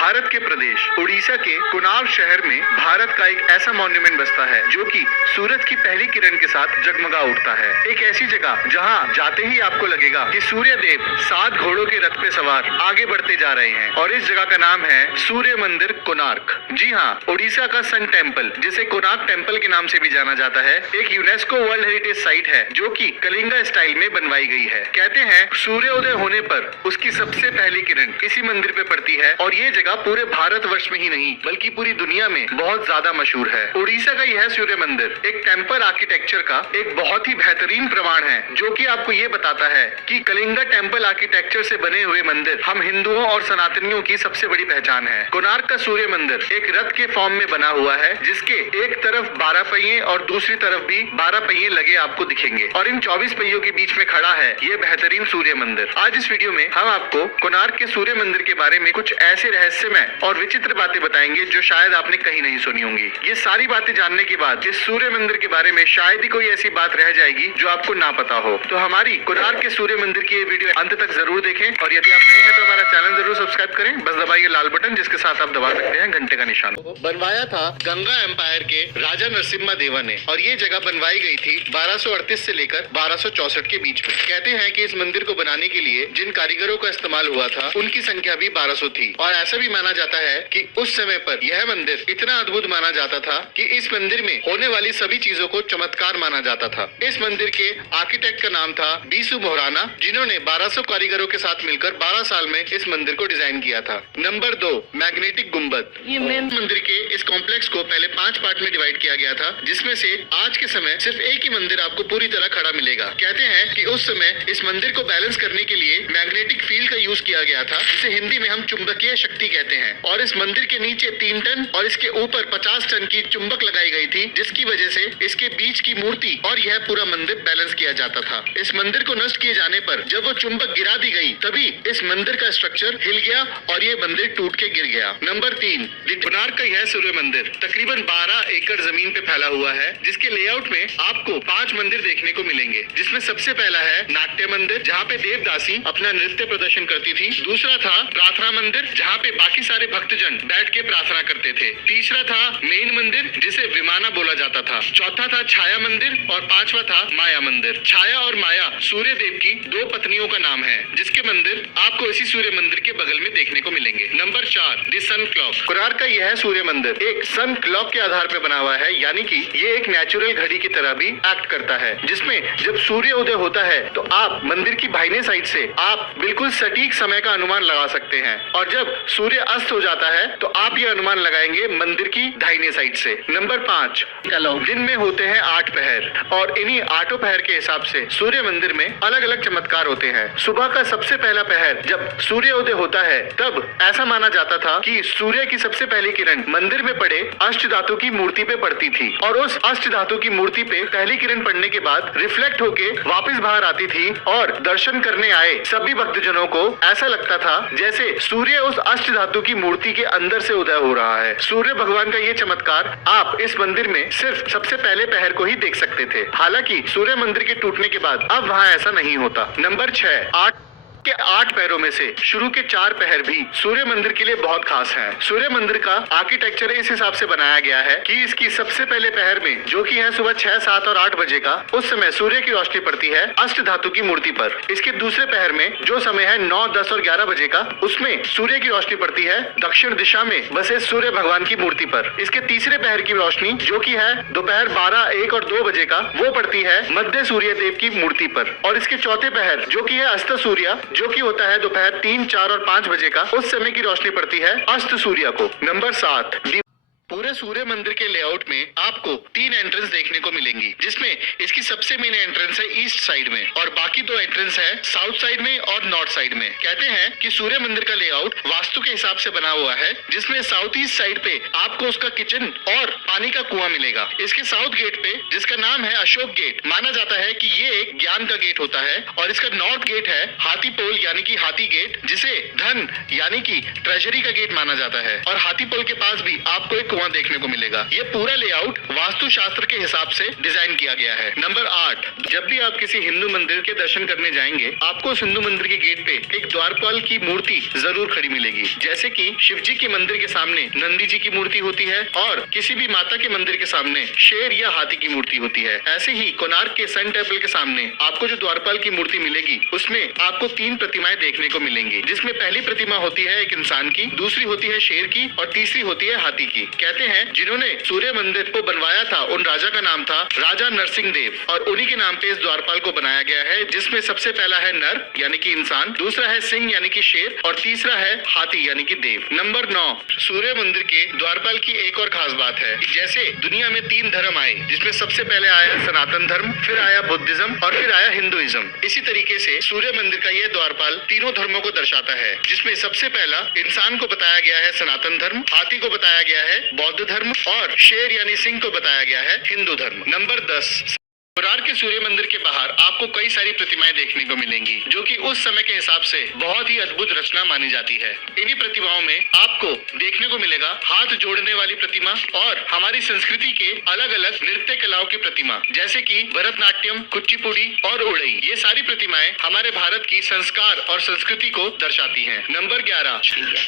भारत के प्रदेश उड़ीसा के कुनार शहर में भारत का एक ऐसा मॉन्यूमेंट बसता है जो कि सूरज की पहली किरण के साथ जगमगा उठता है। एक ऐसी जगह जहां जाते ही आपको लगेगा कि सूर्य देव 7 घोड़ों के रथ पे सवार आगे बढ़ते जा रहे हैं और इस जगह का नाम है सूर्य मंदिर कोणार्क। जी हाँ, उड़ीसा का सन टेम्पल, जिसे कोणार्क टेम्पल के नाम से भी जाना जाता है, एक यूनेस्को वर्ल्ड हेरिटेज साइट है जो कि कलिंगा स्टाइल में बनवाई गई है। कहते हैं सूर्योदय होने पर उसकी सबसे पहली किरण इसी मंदिर पे पड़ती है और ये जगह पूरे भारतवर्ष में ही नहीं बल्कि पूरी दुनिया में बहुत ज्यादा मशहूर है। उड़ीसा का यह सूर्य मंदिर एक टेम्पल आर्किटेक्चर का एक बहुत ही बेहतरीन प्रमाण है जो कि आपको ये बताता है कि कलिंगा टेम्पल आर्किटेक्चर से बने हुए मंदिर हम हिंदुओं और सनातनियों की सबसे बड़ी पहचान है। कोणार्क का सूर्य मंदिर एक रथ के फॉर्म में बना हुआ है जिसके एक तरफ 12 पहिए और दूसरी तरफ भी 12 पहिए लगे आपको दिखेंगे और इन 24 पहियों के बीच में खड़ा है ये बेहतरीन सूर्य मंदिर। आज इस वीडियो में हम आपको कोणार्क के सूर्य मंदिर के बारे में कुछ ऐसे रहस्यमय और विचित्र बातें बताएंगे जो शायद आपने कहीं नहीं सुनी होंगी। ये सारी बातें जानने के बाद इस सूर्य मंदिर के बारे में शायद ही कोई ऐसी बात रह जाएगी जो आपको ना पता हो। तो हमारी कोणार्क के सूर्य मंदिर की ये वीडियो अंत तक जरूर देखें और यदि आप नए हैं तो हमारा चैनल जरूर सब्सक्राइब करें। बस दबाइए लाल बटन जिसके साथ आप दबा सकते हैं घंटे का निशान। बनवाया था गंगा एम्पायर के राजा नरसिम्हा देवा ने और ये जगह बनवाई गई थी 1238 से लेकर 1264 के बीच में। कहते हैं कि इस मंदिर को बनाने के लिए जिन कारीगरों का इस्तेमाल हुआ था उनकी संख्या भी 1200 थी और ऐसा भी माना जाता है कि उस समय पर यह मंदिर इतना अद्भुत माना जाता था कि इस मंदिर में होने वाली सभी चीजों को चमत्कार माना जाता था। इस मंदिर के आर्किटेक्ट का नाम था बीसू मोहराना, जिन्होंने 1200 कारीगरों के साथ मिलकर 12 साल में इस मंदिर को डिजाइन किया था। नंबर 2, मैग्नेटिक गुम्बद। मंदिर के इस कॉम्प्लेक्स को पहले 5 पार्ट में डिवाइड किया गया था, जिसमें से आज के समय सिर्फ एक ही मंदिर आपको पूरी तरह खड़ा मिलेगा। कहते हैं कि उस समय इस मंदिर को बैलेंस करने के लिए मैग्नेटिक फील्ड का यूज किया गया था, जिसे हिंदी में हम चुंबकीय शक्ति कहते हैं। और इस मंदिर के नीचे 3 टन और इसके ऊपर 50 टन की चुंबक लगाई गई थी, जिसकी वजह से इसके बीच की मूर्ति और यह पूरा मंदिर बैलेंस किया जाता था। इस मंदिर को नष्ट किए जाने पर जब वो चुंबक गिरा दी गई तभी इस मंदिर का स्ट्रक्चर हिल गया और ये मंदिर टूट के गिर गया। नंबर 3, कोणार्क का यह सूर्य मंदिर तकरीबन 12 एकड़ जमीन पे फैला हुआ है, जिसके लेआउट में आपको 5 मंदिर देखने को मिलेंगे, जिसमें सबसे पहला है नाट्य मंदिर, जहाँ पे देवदासी अपना नृत्य प्रदर्शन करती थी। दूसरा था प्रार्थना मंदिर, जहाँ पे बाकी सारे भक्तजन बैठ के प्रार्थना करते थे। तीसरा था मेन मंदिर, जिसे विमाना बोला जाता था। चौथा था छाया मंदिर और 5वां था माया मंदिर। छाया और माया सूर्य देव की 2 पत्नियों का नाम है, जिसके मंदिर आपको इसी सूर्य मंदिर के बगल में देखने को मिलेंगे। Number 4, the sun clock. Konark का यह सूर्य मंदिर एक सन क्लॉक के आधार पर बना हुआ है, यानी कि ये एक नेचुरल घड़ी की तरह भी एक्ट करता है, जिसमें जब सूर्य उदय होता है तो आप मंदिर की बाहिने साइड से आप बिल्कुल सटीक समय का अनुमान लगा सकते हैं और जब सूर्य अस्त हो जाता है तो आप ये अनुमान लगाएंगे मंदिर की दाहिने साइड से। नंबर 5, दिन में होते हैं 8 पहर और इन्हीं 8 पहर के हिसाब से सूर्य मंदिर में अलग अलग चमत्कार होते हैं। सुबह का सबसे पहला पहर जब सूर्योदय होता है तब ऐसा माना जाता था कि सूर्य की सबसे पहली किरण मंदिर में पड़े अष्ट धातु की मूर्ति पे पड़ती थी और उस अष्ट धातु की मूर्ति पे पहली किरण पड़ने के बाद रिफ्लेक्ट होके वापस बाहर आती थी और दर्शन करने आए सभी भक्तजनों को ऐसा लगता था जैसे सूर्य उस अष्ट धातु की मूर्ति के अंदर से उदय हो रहा है। सूर्य भगवान का ये चमत्कार आप इस मंदिर में सिर्फ सबसे पहले पहर को ही देख सकते थे। हालांकि सूर्य मंदिर के टूटने के बाद अब वहाँ ऐसा नहीं होता। नंबर 6, 8 के 8 पहरों में से शुरू के 4 पहर भी सूर्य मंदिर के लिए बहुत खास हैं। सूर्य मंदिर का आर्किटेक्चर इस हिसाब से बनाया गया है कि इसकी सबसे पहले पहर में, जो कि है सुबह 6, 7 और 8 बजे का, उस समय सूर्य की रोशनी पड़ती है अष्ट धातु की मूर्ति पर। इसके दूसरे पहर में, जो समय है 9, 10 और 11 बजे का, उसमें सूर्य की रोशनी पड़ती है दक्षिण दिशा में बसे सूर्य भगवान की मूर्ति पर। इसके तीसरे पहर की रोशनी, जो कि है दोपहर 12, 1 और 2 बजे का, वो पड़ती है मध्य सूर्य देव की मूर्ति पर। और इसके चौथे पहर, जो कि है अस्त सूर्य, जो कि होता है दोपहर 3, 4 और 5 बजे का, उस समय की रोशनी पड़ती है अस्त सूर्य को। नंबर 7, पूरे सूर्य मंदिर के लेआउट में आपको 3 एंट्रेंस देखने को मिलेंगी, जिसमें इसकी सबसे मेन एंट्रेंस है ईस्ट साइड में और बाकी 2 एंट्रेंस है साउथ साइड में और नॉर्थ साइड में। कहते हैं कि सूर्य मंदिर का लेआउट वास्तु के हिसाब से बना हुआ है, जिसमें साउथ ईस्ट साइड पे आपको उसका किचन और पानी का कुआं मिलेगा। इसके साउथ गेट पे, जिसका नाम है अशोक गेट, माना जाता है कि ये एक ज्ञान का गेट होता है और इसका नॉर्थ गेट है हाथी पोल यानी कि हाथी गेट, जिसे धन यानी कि ट्रेजरी का गेट माना जाता है। और हाथी पोल के पास भी आपको एक कुआं देखने को मिलेगा। ये पूरा लेआउट वास्तुशास्त्र के हिसाब से डिजाइन किया गया है। नंबर 8, जब भी आप किसी हिंदू मंदिर के दर्शन करने जाएंगे, आपको उस हिंदू मंदिर के गेट पे एक द्वारपाल की मूर्ति जरूर खड़ी मिलेगी। जैसे कि शिव जी के मंदिर के सामने नंदी जी की मूर्ति होती है और किसी भी माता के मंदिर के सामने शेर या हाथी की मूर्ति होती है, ऐसे ही कोणार्क के सन टेम्पल के सामने आपको जो द्वारपाल की मूर्ति मिलेगी, उसमें आपको 3 प्रतिमाएं देखने को मिलेंगी, जिसमें पहली प्रतिमा होती है एक इंसान की, दूसरी होती है शेर की और तीसरी होती है हाथी की। कहते हैं जिन्होंने सूर्य मंदिर को बनवाया था उन राजा का नाम था राजा नरसिंह देव और उन्हीं के नाम पे इस द्वारपाल को बनाया गया है, जिसमें सबसे पहला है नर यानी कि इंसान, दूसरा है सिंह यानी कि शेर और तीसरा है हाथी यानी कि देव। नंबर 9, सूर्य मंदिर के द्वारपाल की एक और खास बात है कि जैसे दुनिया में 3 धर्म आए, जिसमें सबसे पहले आया सनातन धर्म, फिर आया बुद्धिज्म और फिर आया हिंदुइज्म। इसी तरीके से सूर्य मंदिर का यह द्वारपाल तीनों धर्मों को दर्शाता है, जिसमें सबसे पहला इंसान को बताया गया है सनातन धर्म, हाथी को बताया गया है बौद्ध धर्म और शेर यानी सिंह को बताया गया है हिंदू धर्म। नंबर 10, कोणार्क के सूर्य मंदिर के बाहर आपको कई सारी प्रतिमाएं देखने को मिलेंगी, जो कि उस समय के हिसाब से बहुत ही अद्भुत रचना मानी जाती है। इन्हीं प्रतिमाओं में आपको देखने को मिलेगा हाथ जोड़ने वाली प्रतिमा और हमारी संस्कृति के अलग अलग नृत्य कलाओं की प्रतिमा, जैसे कि भरतनाट्यम, कुचिपुड़ी और उड़ई। ये सारी प्रतिमाएं हमारे भारत की संस्कार और संस्कृति को दर्शाती है। नंबर 11,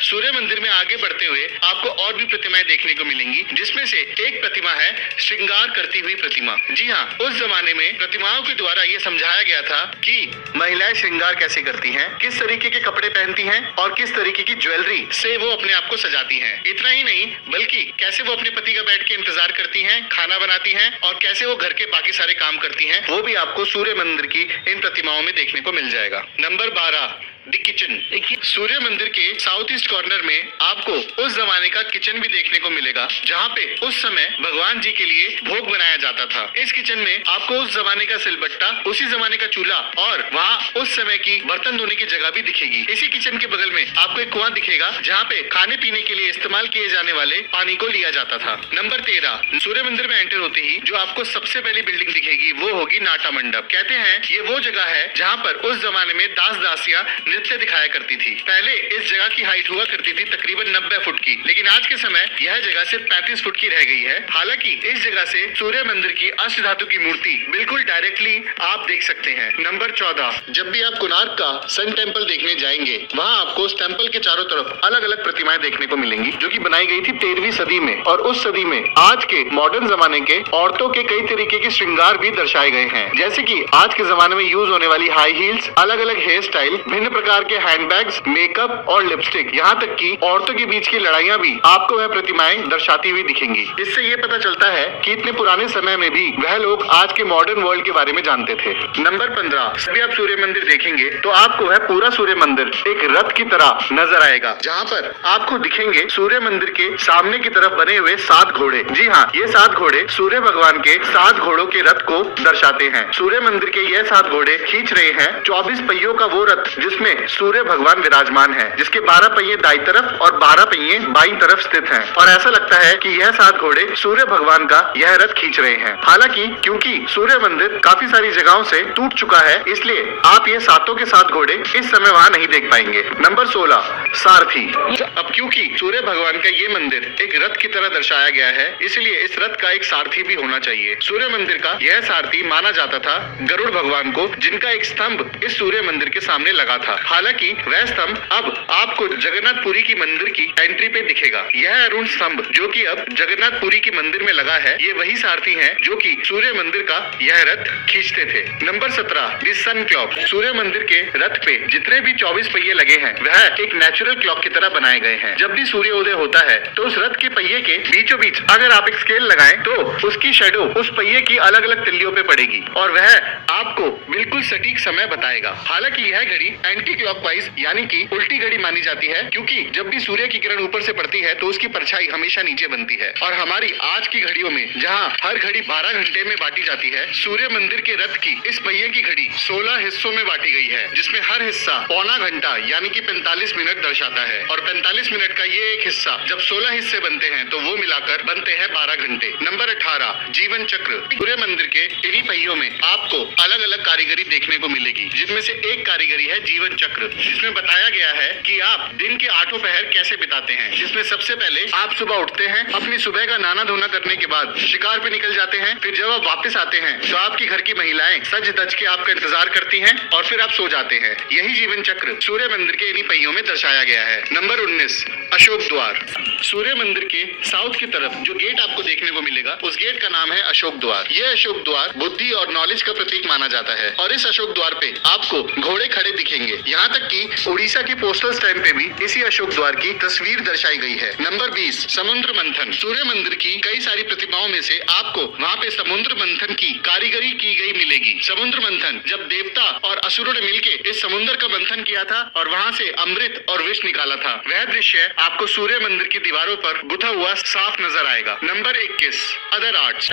सूर्य मंदिर में आगे बढ़ते हुए आपको और भी प्रतिमाएं देखने को मिलेंगी, जिसमें से एक प्रतिमा है श्रृंगार करती हुई प्रतिमा। जी हाँ, उस जमाने में प्रतिमाओं के द्वारा ये समझाया गया था कि महिलाएं श्रृंगार कैसे करती हैं, किस तरीके के कपड़े पहनती हैं और किस तरीके की ज्वेलरी से वो अपने आप को सजाती हैं। इतना ही नहीं बल्कि कैसे वो अपने पति का बैठ के इंतजार करती हैं, खाना बनाती हैं और कैसे वो घर के बाकी सारे काम करती हैं, वो भी आपको सूर्य मंदिर की इन प्रतिमाओं में देखने को मिल जाएगा। Number 12, the kitchen. सूर्य मंदिर के साउथ ईस्ट कॉर्नर में आपको उस जमाने का किचन भी देखने को मिलेगा, जहाँ पे उस समय भगवान जी के लिए भोग बनाया जाता था। इस किचन में आपको उस जमाने का सिलबट्टा, उसी जमाने का चूल्हा और वहाँ उस समय की बर्तन धोने की जगह भी दिखेगी। इसी किचन के बगल में आपको एक कुआं दिखेगा, जहाँ पे खाने पीने के लिए इस्तेमाल किए जाने वाले पानी को लिया जाता था। नंबर 13, सूर्य मंदिर में एंटर होते ही जो आपको सबसे पहली बिल्डिंग दिखेगी वो होगी नाटा मंडप। कहते हैं ये वो जगह है जहाँ पर उस जमाने में दास दासियां नृत्य दिखाया करती थी। पहले इस जगह की हाइट हुआ करती थी तकरीबन 90 फुट की, लेकिन आज के समय यह जगह सिर्फ 35 फुट की रह गई है। हालांकि इस जगह से सूर्य मंदिर की अष्ट धातु की मूर्ति बिल्कुल डायरेक्टली आप देख सकते हैं। नंबर 14, जब भी आप कोणार्क का सन टेम्पल देखने जाएंगे, वहाँ आपको उस टेम्पल के चारों तरफ अलग अलग प्रतिमाएं देखने को मिलेंगी, जो कि बनाई गई थी 13वीं सदी में। और उस सदी में आज के मॉडर्न जमाने के औरतों के कई तरीके के श्रृंगार भी दर्शाए गए हैं, जैसे कि आज के जमाने में यूज होने वाली हाई हील्स, अलग अलग हेयर स्टाइल, भिन्न प्रकार के हैंडबैग्स, मेकअप और लिपस्टिक, यहाँ तक कि औरतों के बीच की लड़ाइयाँ भी आपको वह प्रतिमाएं दर्शाती हुई दिखेंगी। इससे ये पता चलता है कि इतने पुराने समय में भी वह लोग आज के मॉडर्न वर्ल्ड के बारे में जानते थे। नंबर 15, जब भी आप सूर्य मंदिर देखेंगे तो आपको वह पूरा सूर्य मंदिर एक रथ की तरह नजर आएगा, जहाँ पर आपको दिखेंगे सूर्य मंदिर के सामने की तरफ बने हुए 7 घोड़े। जी हाँ, ये 7 घोड़े सूर्य भगवान के 7 घोड़ों के रथ को दर्शाते हैं। सूर्य मंदिर के ये 7 घोड़े खींच रहे हैं 24 पहियों का वो रथ, जिसमें सूर्य भगवान विराजमान है, जिसके 12 पहिए दाईं तरफ और 12 पहिए बाईं तरफ स्थित हैं। और ऐसा लगता है कि यह 7 घोड़े सूर्य भगवान का यह रथ खींच रहे हैं। हालांकि क्योंकि सूर्य मंदिर काफी सारी जगहों से टूट चुका है, इसलिए आप ये 7 के 7 घोड़े इस समय वहाँ नहीं देख पाएंगे। नंबर 16, सारथी। अब क्योंकि सूर्य भगवान का ये मंदिर एक रथ की तरह दर्शाया गया है, इसलिए इस रथ का एक सारथी भी होना चाहिए। सूर्य मंदिर का यह सारथी माना जाता था गरुड़ भगवान को, जिनका एक स्तंभ इस सूर्य मंदिर के सामने लगा था। हालांकि वह स्तंभ अब आपको जगन्नाथपुरी की मंदिर की एंट्री पे दिखेगा। यह अरुण स्तंभ जो कि अब जगन्नाथपुरी की मंदिर में लगा है, ये वही सारथी हैं जो कि सूर्य मंदिर का यह रथ खींचते थे। Number 17, the sun clock. सूर्य मंदिर के रथ पे जितने भी 24 पहिए लगे हैं, वह एक नेचुरल क्लॉक की तरह बनाए गए हैं। जब भी सूर्योदय होता है तो उस रथ के पहिए के बीचों बीच अगर आप एक स्केल लगाएं तो उसकी शेडो उस पहिए की अलग अलग तिल्लियों पे पड़ेगी और वह आपको बिल्कुल सटीक समय बताएगा। हालांकि यह घड़ी एंटी क्लॉकवाइज यानी कि उल्टी घड़ी मानी जाती है, क्योंकि जब भी सूर्य की किरण ऊपर से पड़ती है तो उसकी परछाई हमेशा नीचे बनती है। और हमारी आज की घड़ियों में जहां हर घड़ी 12 घंटे में बांटी जाती है, सूर्य मंदिर के रथ की इस पहिए की घड़ी 16 हिस्सों में बांटी गई है, जिसमें हर हिस्सा पौना घंटा यानी कि 45 मिनट दर्शाता है। और 45 मिनट का ये एक हिस्सा जब 16 हिस्से बनते हैं तो वो मिलाकर बनते हैं 12 घंटे। नंबर 18, जीवन चक्र। सूर्य मंदिर के इन्हीं पहियों में आपको अलग अलग कारीगरी देखने को मिलेगी, जिनमें से एक कारीगरी है जीवन चक्र, जिसमें बताया गया है कि आप दिन के 8 पहर कैसे बिताते हैं। जिसमें सबसे पहले आप सुबह उठते हैं, अपनी सुबह का नहाना धोना करने के बाद शिकार पे निकल जाते हैं। फिर जब आप वापस आते हैं तो आपकी घर की महिलाएं सज धज के आपका इंतजार करती हैं और फिर आप सो जाते हैं। यही जीवन चक्र सूर्य मंदिर के इन्हीं पहियों में दर्शाया गया है। नंबर 19, अशोक द्वार। सूर्य मंदिर के साउथ की तरफ जो गेट आपको देखने को मिलेगा, उस गेट का नाम है अशोक द्वार। यह अशोक द्वार बुद्धि और नॉलेज का प्रतीक माना जाता है और इस अशोक द्वार पे आपको घोड़े खड़े दिखेंगे। यहाँ तक कि उड़ीसा की पोस्टल स्टैम्प पे भी इसी अशोक द्वार की तस्वीर दर्शाई गई है। नंबर 20, समुद्र मंथन। सूर्य मंदिर की कई सारी प्रतिमाओं में से आपको वहाँ पे समुद्र मंथन की कारीगरी की गई मिलेगी। समुद्र मंथन जब देवता और असुरों ने मिलकर इस समुद्र का मंथन किया था और वहाँ से अमृत और विष निकाला था, वह दृश्य आपको सूर्य मंदिर की दीवारों पर गुथा हुआ साफ नजर आएगा। Number 21, other arts.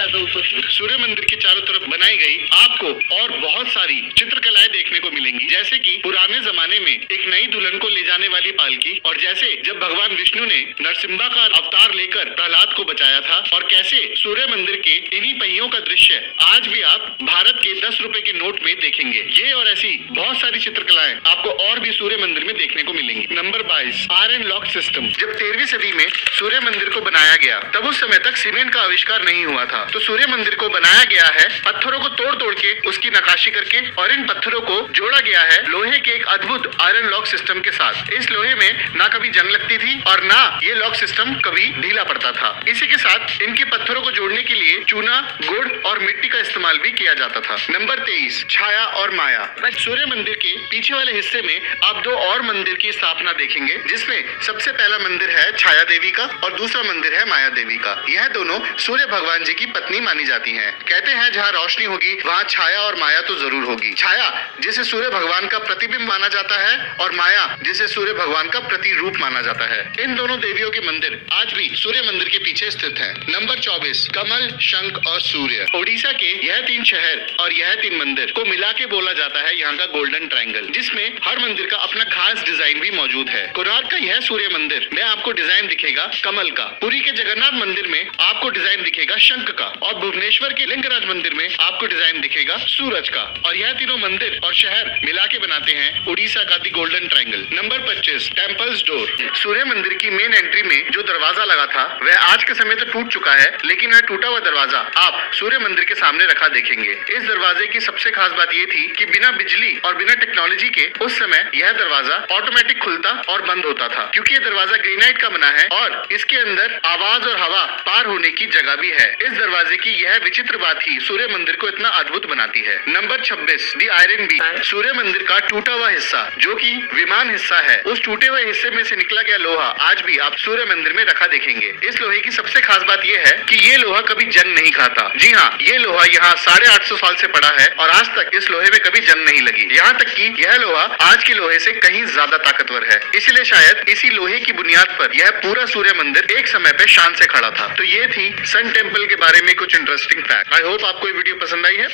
सूर्य मंदिर के चारों तरफ बनाई गई आपको और बहुत सारी चित्रकलाएं देखने को मिलेंगी, जैसे कि पुराने जमाने में एक नई दुल्हन को ले जाने वाली पालकी, और जैसे जब भगवान विष्णु ने नरसिम्हा का अवतार लेकर प्रहलाद को बचाया था, और कैसे सूर्य मंदिर के इन्हीं पहियों का दृश्य आज भी आप भारत के 10 रुपए के नोट में देखेंगे। ये और ऐसी बहुत सारी चित्रकलाएं आपको और भी सूर्य मंदिर में देखने को मिलेंगी। Number 22, iron lock system. जब 13वीं सदी में सूर्य मंदिर को बनाया गया, तब उस समय तक सीमेंट का आविष्कार नहीं हुआ था, तो सूर्य मंदिर को बनाया गया है पत्थरों को तोड़ तोड़ के उसकी नक्काशी करके, और इन पत्थरों को जोड़ा गया है लोहे के एक अद्भुत आयरन लॉक सिस्टम के साथ। इस लोहे में ना कभी जंग लगती थी और ना ये लॉक सिस्टम कभी ढीला पड़ता था। इसी के साथ इनके पत्थरों को जोड़ने के लिए चूना, गुड़ और मिट्टी का इस्तेमाल भी किया जाता था। नंबर 23, छाया और माया। सूर्य मंदिर के पीछे वाले हिस्से में आप दो और मंदिर की स्थापना देखेंगे, जिसमें सबसे पहला मंदिर है छाया देवी का और दूसरा मंदिर है माया देवी का। यह दोनों सूर्य भगवान जी की पत्नी मानी जाती हैं। कहते हैं जहाँ रोशनी होगी वहाँ छाया और माया तो जरूर होगी। छाया जिसे सूर्य भगवान का प्रतिबिंब माना जाता है और माया जिसे सूर्य भगवान का प्रतिरूप माना जाता है। इन दोनों देवियों के मंदिर आज भी सूर्य मंदिर के पीछे स्थित हैं। नंबर 24, कमल, शंख और सूर्य। ओडिशा के यह 3 शहर और यह 3 मंदिर को मिला के बोला जाता है यहाँ का गोल्डन ट्रायंगल, जिसमें हर मंदिर का अपना खास डिजाइन भी मौजूद है। कोणार्क का यह सूर्य मंदिर में आपको डिजाइन दिखेगा कमल का, पुरी के जगन्नाथ मंदिर में आपको डिजाइन दिखेगा शंख का, और भुवनेश्वर के लिंगराज मंदिर में आपको डिजाइन दिखेगा सूरज का। और यह तीनों मंदिर और शहर मिला के बनाते हैं उड़ीसा का the golden triangle. Number 25, temples door. सूर्य मंदिर की मेन एंट्री में जो दरवाजा लगा था वह आज के समय तो टूट चुका है, लेकिन वह टूटा हुआ दरवाजा आप सूर्य मंदिर के सामने रखा देखेंगे। इस दरवाजे की सबसे खास बात ये थी कि बिना बिजली और बिना टेक्नोलॉजी के उस समय यह दरवाजा ऑटोमेटिक खुलता और बंद होता था, क्योंकि यह दरवाजा ग्रेनाइट का बना है और इसके अंदर आवाज और हवा पार होने की जगह भी है। इस दरवाजे की यह विचित्र बात ही सूर्य मंदिर को इतना अद्भुत बनाती है। नंबर 26, दी आयरन बीम। सूर्य मंदिर का टूटा हुआ हिस्सा जो कि विमान हिस्सा है, उस टूटे हुए हिस्से में से निकला गया लोहा आज भी आप सूर्य मंदिर में रखा देखेंगे। इस लोहे की सबसे खास बात यह है कि ये लोहा कभी जंग नहीं खाता। जी हाँ, ये लोहा यहाँ 850 साल से पड़ा है और आज तक इस लोहे में कभी जंग नहीं लगी। यहाँ तक कि यह लोहा आज के लोहे से कहीं ज्यादा ताकतवर है, इसलिए शायद इसी लोहे की बुनियाद पर यह पूरा सूर्य मंदिर एक समय पे शान से खड़ा था। तो ये थी सन टेम्पल के बारे में कुछ इंटरेस्टिंग फैक्ट। आई होप आपको ये वीडियो पसंद आई है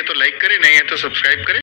तो लाइक करें, नहीं है तो सब्सक्राइब करें।